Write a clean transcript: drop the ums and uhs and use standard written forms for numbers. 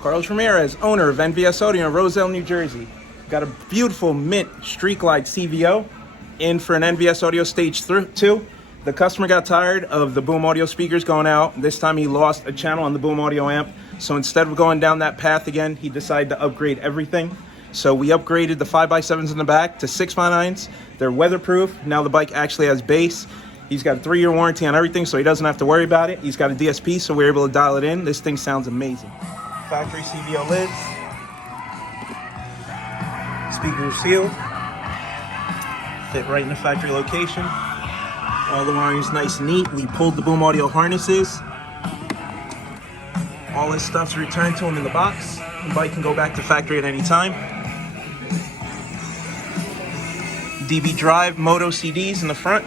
Carlos Ramirez, owner of NVS Audio in Roselle, New Jersey. Got a beautiful mint Street Glide CVO in for an NVS Audio Stage 2. The customer got tired of the boom audio speakers going out. This time he lost a channel on the boom audio amp. So instead of going down that path again, he decided to upgrade everything. So we upgraded the 5x7s in the back to 6x9s. They're weatherproof. Now the bike actually has bass. He's got a 3-year warranty on everything, so he doesn't have to worry about it. He's got a DSP, so we're able to dial it in. This thing sounds amazing. Factory CVO lids. Speakers sealed. Fit right in the factory location. All the wiring's nice and neat. We pulled the boom audio harnesses. All this stuff's returned to him in the box. The bike can go back to factory at any time. DB drive moto CDs in the front.